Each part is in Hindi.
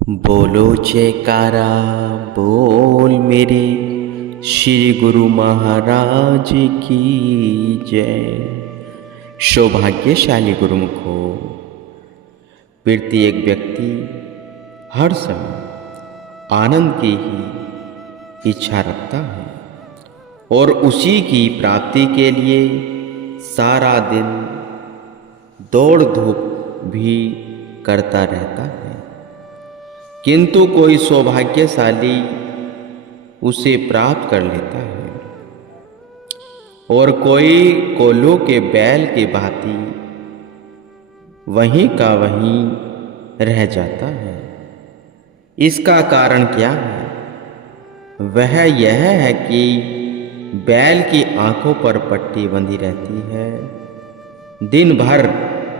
बोलो जयकारा बोल मेरे श्री गुरु महाराज की जय। सौभाग्यशाली गुरुमुखो, प्रत्येक व्यक्ति हर समय आनंद की ही इच्छा रखता है और उसी की प्राप्ति के लिए सारा दिन दौड़ धूप भी करता रहता है, किंतु कोई सौभाग्यशाली उसे प्राप्त कर लेता है और कोई कोल्हू के बैल की भांति वहीं का वहीं रह जाता है। इसका कारण क्या है? वह यह है कि बैल की आंखों पर पट्टी बंधी रहती है, दिन भर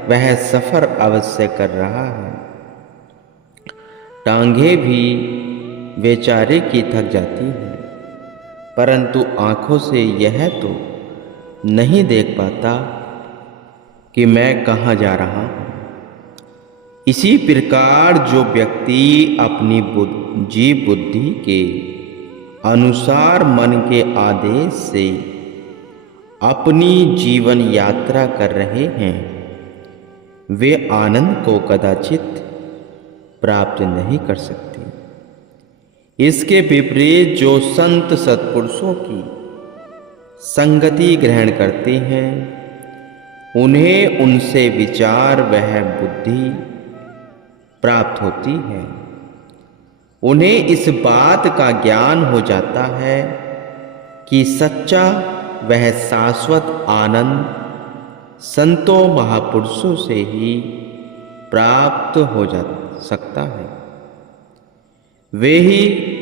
वह सफर अवश्य कर रहा है, टांगे भी बेचारे की थक जाती है, परंतु आंखों से यह तो नहीं देख पाता कि मैं कहाँ जा रहा हूँ। इसी प्रकार जो व्यक्ति अपनी जीव बुद्धि के अनुसार मन के आदेश से अपनी जीवन यात्रा कर रहे हैं, वे आनंद को कदाचित प्राप्त नहीं कर सकते। इसके विपरीत जो संत सत्पुरुषों की संगति ग्रहण करते हैं, उन्हें उनसे विचार वह बुद्धि प्राप्त होती है। उन्हें इस बात का ज्ञान हो जाता है कि सच्चा वह शाश्वत आनंद संतों महापुरुषों से ही प्राप्त हो सकता है। वे ही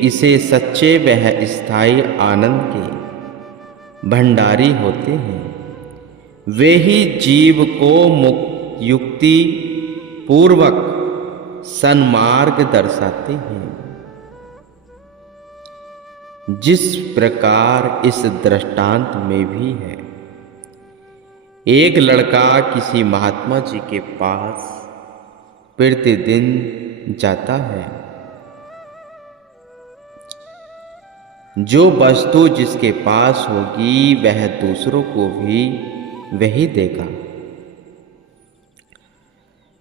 इसे सच्चे वह स्थायी आनंद के भंडारी होते हैं। वे ही जीव को युक्ति पूर्वक सन्मार्ग दर्शाते हैं। जिस प्रकार इस दृष्टांत में भी है, एक लड़का किसी महात्मा जी के पास प्रतिदिन जाता है। जो वस्तु जिसके पास होगी वह दूसरों को भी वही देगा।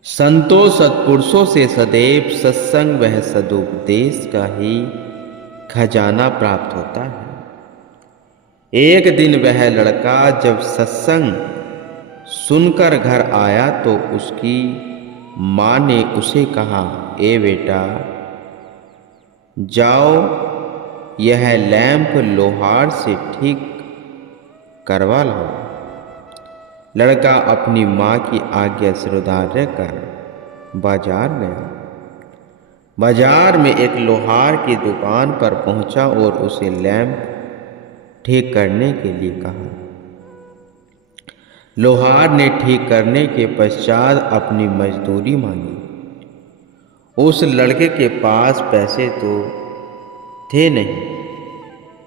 संतों सत्पुरुषों से सदैव सत्संग वह सदुपदेश का ही खजाना प्राप्त होता है। एक दिन वह लड़का जब सत्संग सुनकर घर आया तो उसकी माँ ने उसे कहा, ए बेटा, जाओ यह लैंप लोहार से ठीक करवा लो। लड़का अपनी माँ की आज्ञा श्रद्धार्य कर बाजार गया। बाजार में एक लोहार की दुकान पर पहुंचा और उसे लैंप ठीक करने के लिए कहा। लोहार ने ठीक करने के पश्चात अपनी मजदूरी मांगी। उस लड़के के पास पैसे तो थे नहीं,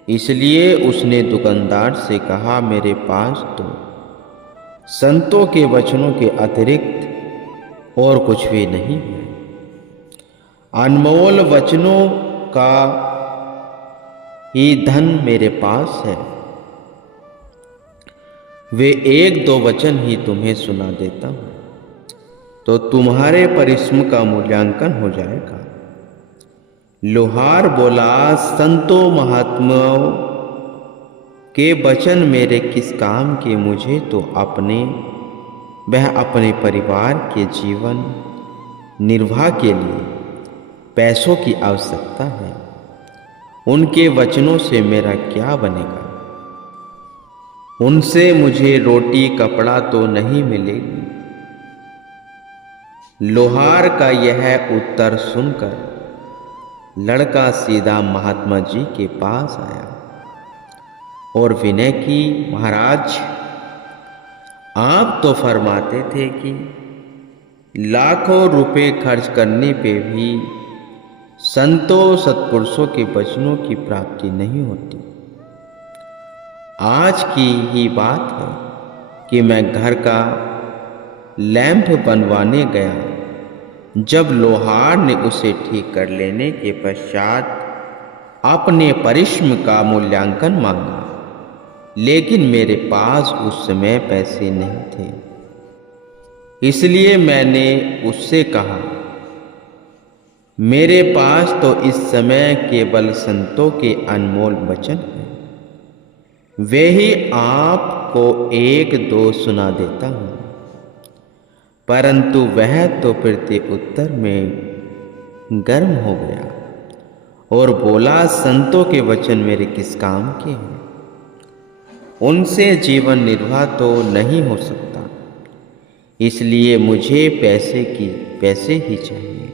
इसलिए उसने दुकानदार से कहा, मेरे पास तो संतों के वचनों के अतिरिक्त और कुछ भी नहीं है। अनमोल वचनों का ही धन मेरे पास है। वे एक दो वचन ही तुम्हें सुना देता हूं, तो तुम्हारे परिश्रम का मूल्यांकन हो जाएगा। लोहार बोला, संतों महात्माओं के वचन मेरे किस काम के? मुझे तो अपने परिवार के जीवन निर्वाह के लिए पैसों की आवश्यकता है। उनके वचनों से मेरा क्या बनेगा? उनसे मुझे रोटी कपड़ा तो नहीं मिलेगी। लोहार का यह उत्तर सुनकर लड़का सीधा महात्मा जी के पास आया और विनय की, महाराज, आप तो फरमाते थे कि लाखों रुपए खर्च करने पे भी संतों सत्पुरुषों के वचनों की प्राप्ति नहीं होती। आज की ही बात है कि मैं घर का लैंप बनवाने गया जब लोहार ने उसे ठीक कर लेने के पश्चात अपने परिश्रम का मूल्यांकन मांगा, लेकिन मेरे पास उस समय पैसे नहीं थे। इसलिए मैंने उससे कहा, मेरे पास तो इस समय केवल संतों के अनमोल वचन हैं, वे ही आपको एक दो सुना देता हूँ। परंतु वह तो प्रति उत्तर में गर्म हो गया और बोला, संतों के वचन मेरे किस काम के हैं? उनसे जीवन निर्वाह तो नहीं हो सकता, इसलिए मुझे पैसे ही चाहिए।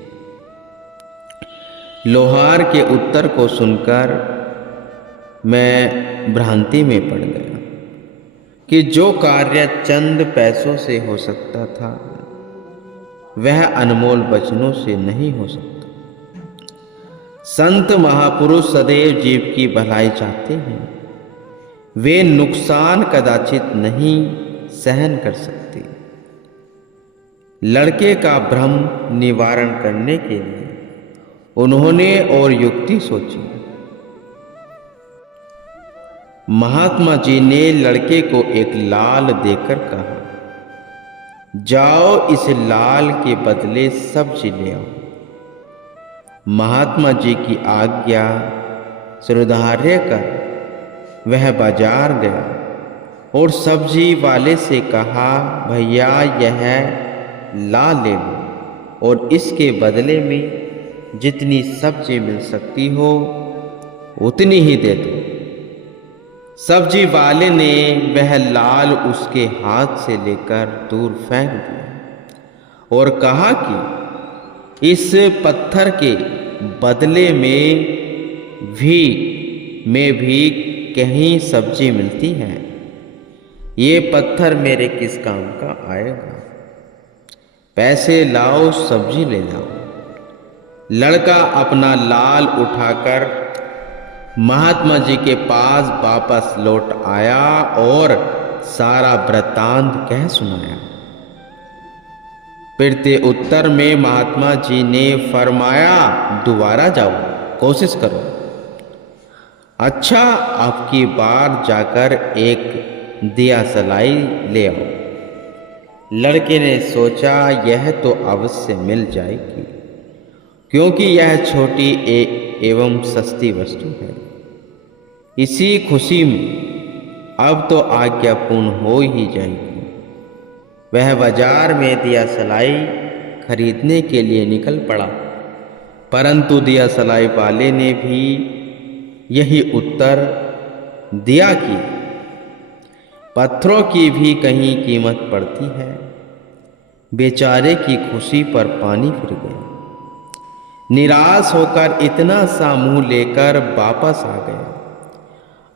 लोहार के उत्तर को सुनकर मैं भ्रांति में पड़ गया कि जो कार्य चंद पैसों से हो सकता था वह अनमोल वचनों से नहीं हो सकता। संत महापुरुष सदैव जीव की भलाई चाहते हैं, वे नुकसान कदाचित नहीं सहन कर सकते। लड़के का भ्रम निवारण करने के लिए उन्होंने और युक्ति सोची। महात्मा जी ने लड़के को एक लाल देकर कहा, जाओ इस लाल के बदले सब्जी ले आओ। महात्मा जी की आज्ञा स्वीकार कर वह बाजार गया और सब्जी वाले से कहा, भैया यह लाल ले लो और इसके बदले में जितनी सब्जी मिल सकती हो उतनी ही दे दो। सब्जी वाले ने वह लाल उसके हाथ से लेकर दूर फेंक दिया और कहा कि इस पत्थर के बदले में भी कहीं सब्जी मिलती है, ये पत्थर मेरे किस काम का आएगा? पैसे लाओ, सब्जी ले जाओ। लड़का अपना लाल उठाकर महात्मा जी के पास वापस लौट आया और सारा वृत्तांत कह सुनाया। प्रति उत्तर में महात्मा जी ने फरमाया, दोबारा जाओ, कोशिश करो। अच्छा, आपकी बार जाकर एक दिया सलाई ले आओ। लड़के ने सोचा, यह तो अवश्य मिल जाएगी, क्योंकि यह छोटी एवं सस्ती वस्तु है। इसी खुशी में अब तो आज्ञा पूर्ण हो ही जाएगी। वह बाजार में दिया सलाई खरीदने के लिए निकल पड़ा, परंतु दिया सलाई वाले ने भी यही उत्तर दिया कि पत्थरों की भी कहीं कीमत पड़ती है। बेचारे की खुशी पर पानी फिर गया। निराश होकर इतना सा मुंह लेकर वापस आ गया।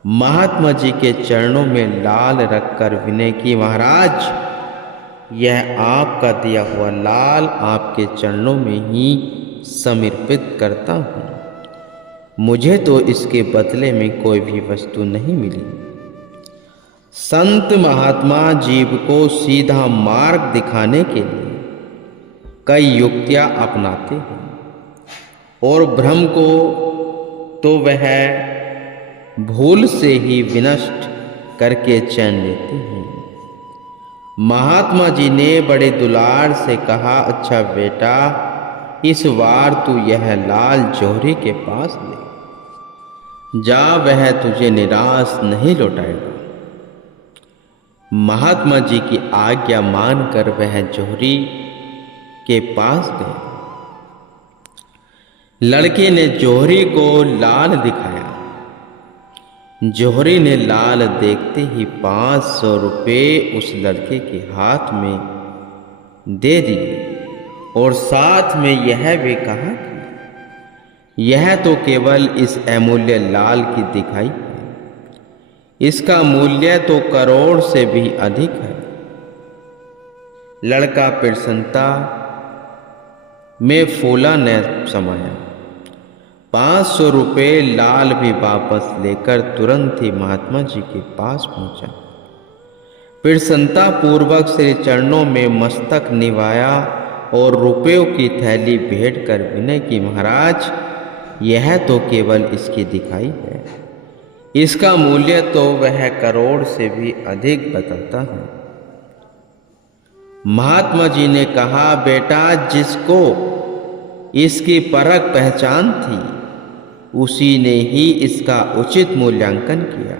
महात्मा जी के चरणों में लाल रखकर विनय की, महाराज यह आपका दिया हुआ लाल आपके चरणों में ही समर्पित करता हूँ। मुझे तो इसके बदले में कोई भी वस्तु नहीं मिली। संत महात्मा जीव को सीधा मार्ग दिखाने के लिए कई युक्तियां अपनाते हैं और भ्रम को तो वह भूल से ही विनष्ट करके चैन लेते हैं। महात्मा जी ने बड़े दुलार से कहा, अच्छा बेटा, इस बार तू यह लाल जौहरी के पास ले जा, वह तुझे निराश नहीं लौटाएगा। महात्मा जी की आज्ञा मानकर वह जौहरी के पास गए। लड़के ने जौहरी को लाल दिखाया। जौहरी ने लाल देखते ही 500 रुपये उस लड़के के हाथ में दे दिए और साथ में यह भी कहा कि यह तो केवल इस अमूल्य लाल की दिखाई है, इसका मूल्य तो करोड़ से भी अधिक है। लड़का प्रसन्नता में फूला न समाया। 500 रुपये लाल भी वापस लेकर तुरंत ही महात्मा जी के पास पहुंचा। प्रसन्नता पूर्वक श्री चरणों में मस्तक निवाया और रुपयों की थैली भेंट कर विनय की, महाराज यह तो केवल इसकी दिखाई है, इसका मूल्य तो वह करोड़ से भी अधिक बताता है। महात्मा जी ने कहा, बेटा जिसको इसकी परख पहचान थी उसी ने ही इसका उचित मूल्यांकन किया।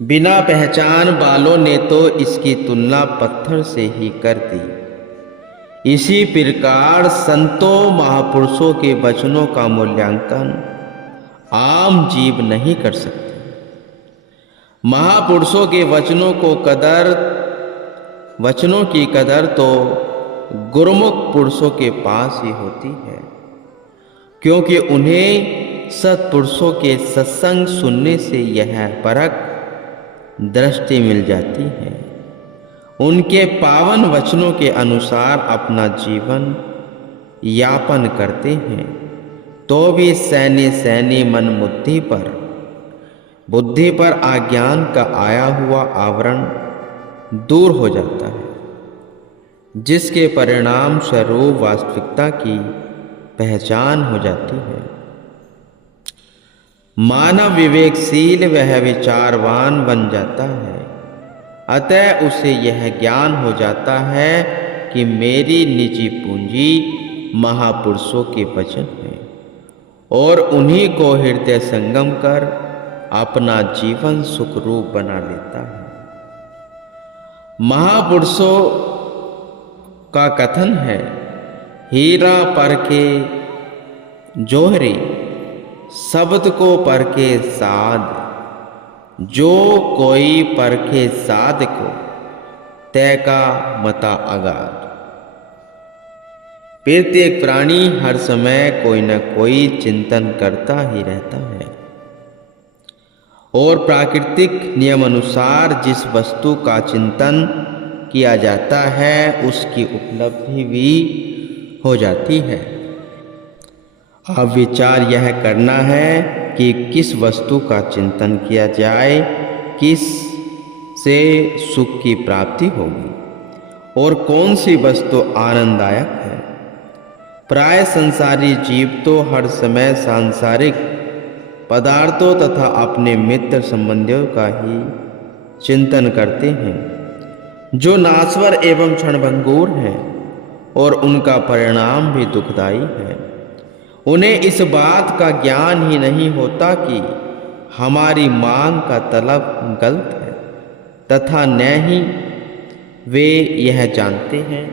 बिना पहचान वालों ने तो इसकी तुलना पत्थर से ही कर दी। इसी प्रकार संतों महापुरुषों के वचनों का मूल्यांकन आम जीव नहीं कर सकते। महापुरुषों के वचनों की कदर तो गुरुमुख पुरुषों के पास ही होती है, क्योंकि उन्हें सत्पुरुषों के सत्संग सुनने से यह परख दृष्टि मिल जाती है। उनके पावन वचनों के अनुसार अपना जीवन यापन करते हैं तो भी सैनी मन बुद्धि पर अज्ञान का आया हुआ आवरण दूर हो जाता है, जिसके परिणाम स्वरूप वास्तविकता की पहचान हो जाती है। मानव विवेकशील वह विचारवान बन जाता है, अतः उसे यह ज्ञान हो जाता है कि मेरी निजी पूंजी महापुरुषों के वचन है और उन्हीं को हृदय संगम कर अपना जीवन सुखरूप बना लेता है। महापुरुषों का कथन है, हीरा परखे जोहरी शब्द को परखे साध, जो कोई परखे साध को तय का मता अगाध। प्रत्येक प्राणी हर समय कोई न कोई चिंतन करता ही रहता है और प्राकृतिक नियम अनुसार जिस वस्तु का चिंतन किया जाता है उसकी उपलब्धि भी हो जाती है। अब विचार यह करना है कि किस वस्तु का चिंतन किया जाए, किस से सुख की प्राप्ति होगी और कौन सी वस्तु आनंददायक है। प्राय संसारी जीव तो हर समय सांसारिक पदार्थों तथा अपने मित्र संबंधियों का ही चिंतन करते हैं, जो नाश्वर एवं क्षणभंगुर हैं और उनका परिणाम भी दुखदायी है। उन्हें इस बात का ज्ञान ही नहीं होता कि हमारी मांग का तलब गलत है तथा न ही वे यह जानते हैं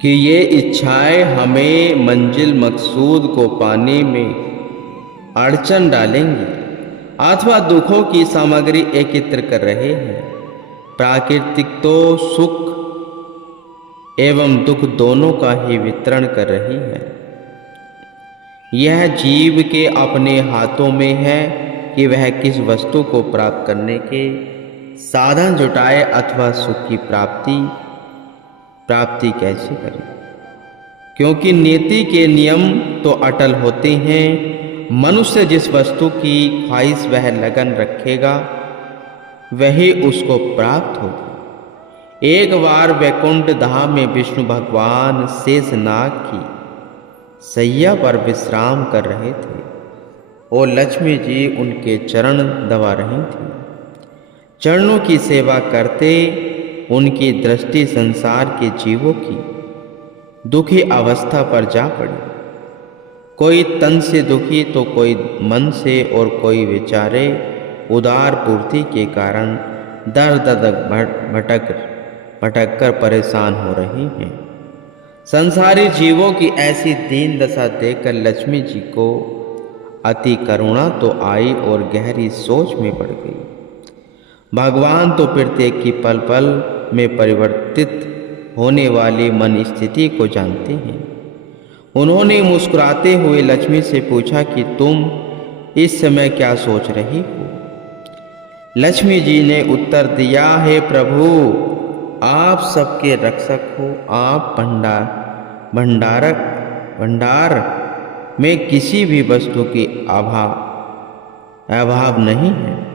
कि ये इच्छाएं हमें मंजिल मकसूद को पाने में अड़चन डालेंगी अथवा दुखों की सामग्री एकत्र कर रहे हैं। प्राकृतिक तो सुख एवं दुख दोनों का ही वितरण कर रही है। यह जीव के अपने हाथों में है कि वह किस वस्तु को प्राप्त करने के साधन जुटाए अथवा सुख की प्राप्ति कैसे करे, क्योंकि नीति के नियम तो अटल होते हैं। मनुष्य जिस वस्तु की ख्वाहिश वह लगन रखेगा वही उसको प्राप्त होगी। एक बार वैकुंठ धाम में विष्णु भगवान शेषनाग की सैया पर विश्राम कर रहे थे और लक्ष्मी जी उनके चरण दबा रही थी। चरणों की सेवा करते उनकी दृष्टि संसार के जीवों की दुखी अवस्था पर जा पड़ी। कोई तन से दुखी तो कोई मन से और कोई बेचारे उदार पूर्ति के कारण दर दर भटक कर परेशान हो रही हैं। संसारी जीवों की ऐसी दीन दशा देखकर लक्ष्मी जी को अति करुणा तो आई और गहरी सोच में पड़ गई। भगवान तो प्रत्येक की पल पल में परिवर्तित होने वाली मन स्थिति को जानते हैं। उन्होंने मुस्कुराते हुए लक्ष्मी से पूछा कि तुम इस समय क्या सोच रही हो। लक्ष्मी जी ने उत्तर दिया, हे प्रभु, आप सबके रक्षक हो। आप भंडार में किसी भी वस्तु की अभाव नहीं है।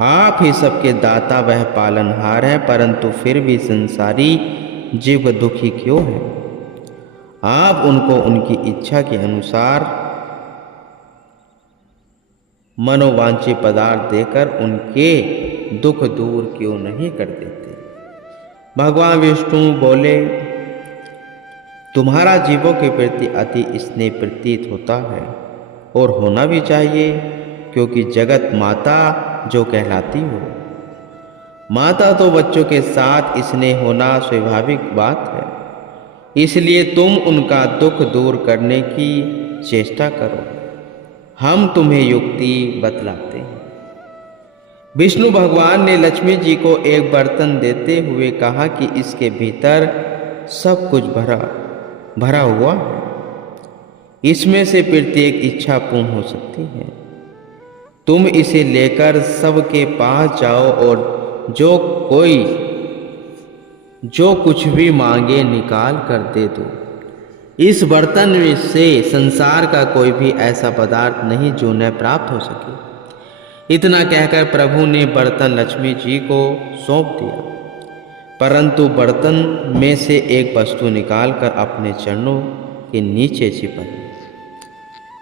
आप ही सबके दाता वह पालनहार है, परंतु फिर भी संसारी जीव दुखी क्यों है? आप उनको उनकी इच्छा के अनुसार मनोवांछित पदार्थ देकर उनके दुख दूर क्यों नहीं कर देते? भगवान विष्णु बोले, तुम्हारा जीवों के प्रति अति स्नेह प्रतीत होता है और होना भी चाहिए, क्योंकि जगत माता जो कहलाती हो। माता तो बच्चों के साथ स्नेह होना स्वाभाविक बात है, इसलिए तुम उनका दुख दूर करने की चेष्टा करो। हम तुम्हें युक्ति बतलाते हैं। विष्णु भगवान ने लक्ष्मी जी को एक बर्तन देते हुए कहा कि इसके भीतर सब कुछ भरा हुआ है। इसमें से प्रत्येक इच्छा पूर्ण हो सकती है। तुम इसे लेकर सबके पास जाओ और जो कुछ भी मांगे निकाल कर दे दो। इस बर्तन में से संसार का कोई भी ऐसा पदार्थ नहीं जो न प्राप्त हो सके। इतना कहकर प्रभु ने बर्तन लक्ष्मी जी को सौंप दिया, परंतु बर्तन में से एक वस्तु निकालकर अपने चरणों के नीचे छिपाई।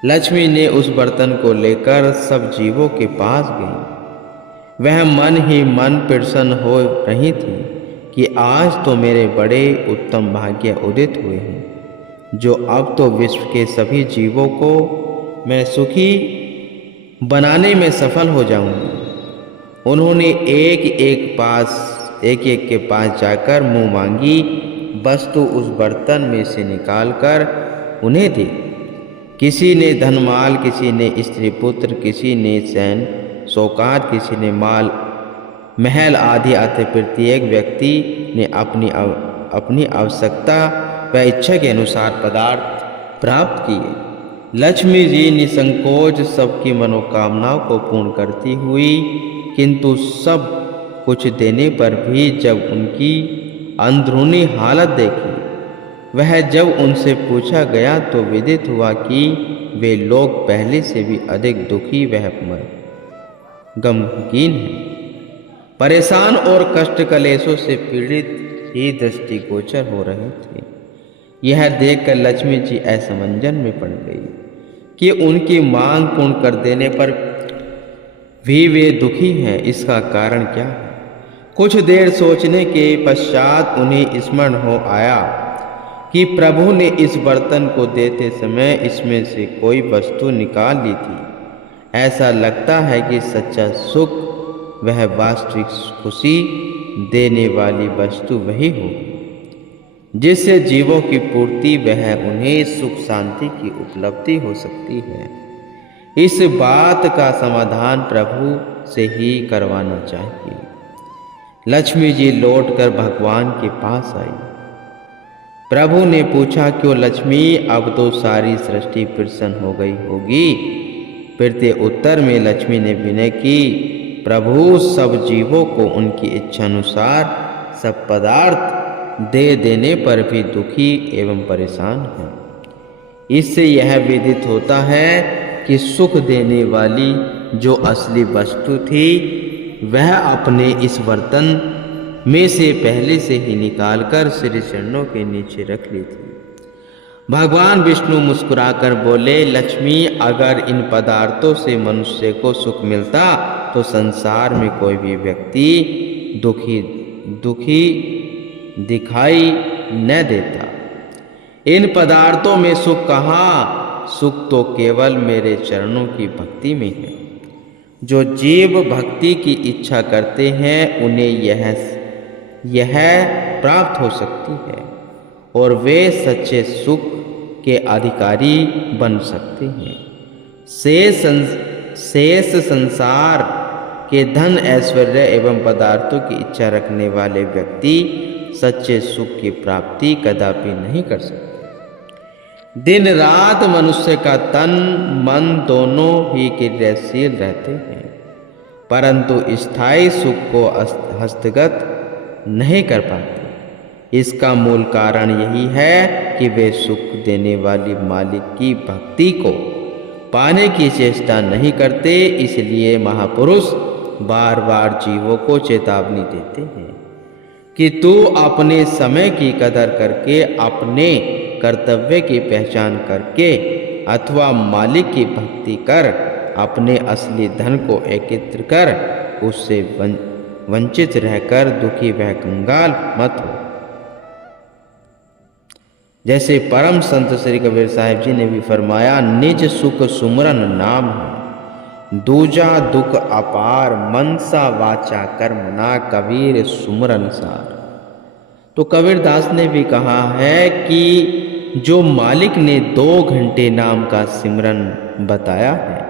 लक्ष्मी ने उस बर्तन को लेकर सब जीवों के पास गई। वह मन ही मन प्रसन्न हो रही थी कि आज तो मेरे बड़े उत्तम भाग्य उदित हुए हैं, जो अब तो विश्व के सभी जीवों को मैं सुखी बनाने में सफल हो जाऊंगी। उन्होंने एक एक के पास जाकर मुंह मांगी वस्तु उस बर्तन में से निकालकर उन्हें दी। किसी ने धनमाल, किसी ने स्त्री पुत्र, किसी ने सैन सौकार, किसी ने माल महल आदि अतः प्रत्येक व्यक्ति ने अपनी आवश्यकता व इच्छा के अनुसार पदार्थ प्राप्त किए। लक्ष्मी जी निसंकोच सबकी मनोकामनाओं को पूर्ण करती हुई, किंतु सब कुछ देने पर भी जब उनकी अंदरूनी हालत देखी, वह जब उनसे पूछा गया तो विदित हुआ कि वे लोग पहले से भी अधिक दुखी व गमगीन हैं। परेशान और कष्ट कलेशों से पीड़ित ही दृष्टिगोचर हो रहे थे। यह देखकर लक्ष्मी जी असमंजस में पड़ गई कि उनकी मांग पूर्ण कर देने पर भी वे दुखी हैं। इसका कारण क्या है? कुछ देर सोचने के पश्चात उन्हें स्मरण हो आया कि प्रभु ने इस बर्तन को देते समय इसमें से कोई वस्तु निकाल ली थी। ऐसा लगता है कि सच्चा सुख वह वास्तविक खुशी देने वाली वस्तु वही होगी जिससे जीवों की पूर्ति वह उन्हें सुख शांति की उपलब्धि हो सकती है। इस बात का समाधान प्रभु से ही करवाना चाहिए। लक्ष्मी जी लौटकर भगवान के पास आई। प्रभु ने पूछा, क्यों लक्ष्मी, अब तो सारी सृष्टि प्रसन्न हो गई होगी? फिरते उत्तर में लक्ष्मी ने विनय की, प्रभु सब जीवों को उनकी इच्छानुसार सब पदार्थ दे देने पर भी दुखी एवं परेशान हैं। इससे यह विदित होता है कि सुख देने वाली जो असली वस्तु थी वह अपने इस बर्तन में से पहले से ही निकालकर श्री चरणों के नीचे रख ली थी। भगवान विष्णु मुस्कुराकर बोले, लक्ष्मी, अगर इन पदार्थों से मनुष्य को सुख मिलता तो संसार में कोई भी व्यक्ति दुखी दिखाई न देता। इन पदार्थों में सुख कहाँ? सुख तो केवल मेरे चरणों की भक्ति में है। जो जीव भक्ति की इच्छा करते हैं उन्हें यह प्राप्त हो सकती है और वे सच्चे सुख के अधिकारी बन सकते हैं। शेष संसार के धन, ऐश्वर्य एवं पदार्थों की इच्छा रखने वाले व्यक्ति सच्चे सुख की प्राप्ति कदापि नहीं कर सकते। दिन रात मनुष्य का तन मन दोनों ही क्रियाशील रहते हैं, परंतु स्थायी सुख को हस्तगत नहीं कर पाते। इसका मूल कारण यही है कि वे सुख देने वाली मालिक की भक्ति को पाने की चेष्टा नहीं करते। इसलिए महापुरुष बार बार जीवों को चेतावनी देते हैं कि तू अपने समय की कदर करके, अपने कर्तव्य की पहचान करके अथवा मालिक की भक्ति कर, अपने असली धन को एकत्र कर, उससे वंचित रहकर दुखी वह कंगाल मत हो। जैसे परम संत श्री कबीर साहिब जी ने भी फरमाया, निज सुख सुमरन नाम है, दूजा दुख अपार, मनसा वाचा कर्म ना, कबीर सुमरन सार। तो कबीरदास ने भी कहा है कि जो मालिक ने 2 घंटे नाम का सिमरन बताया है,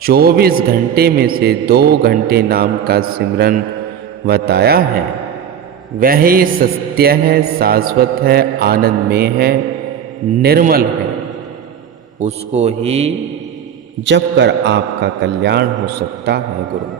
24 घंटे में से 2 घंटे नाम का सिमरन बताया है, वही सत्य है, शाश्वत है, आनंद में है, निर्मल है। उसको ही जप कर आपका कल्याण हो सकता है गुरु।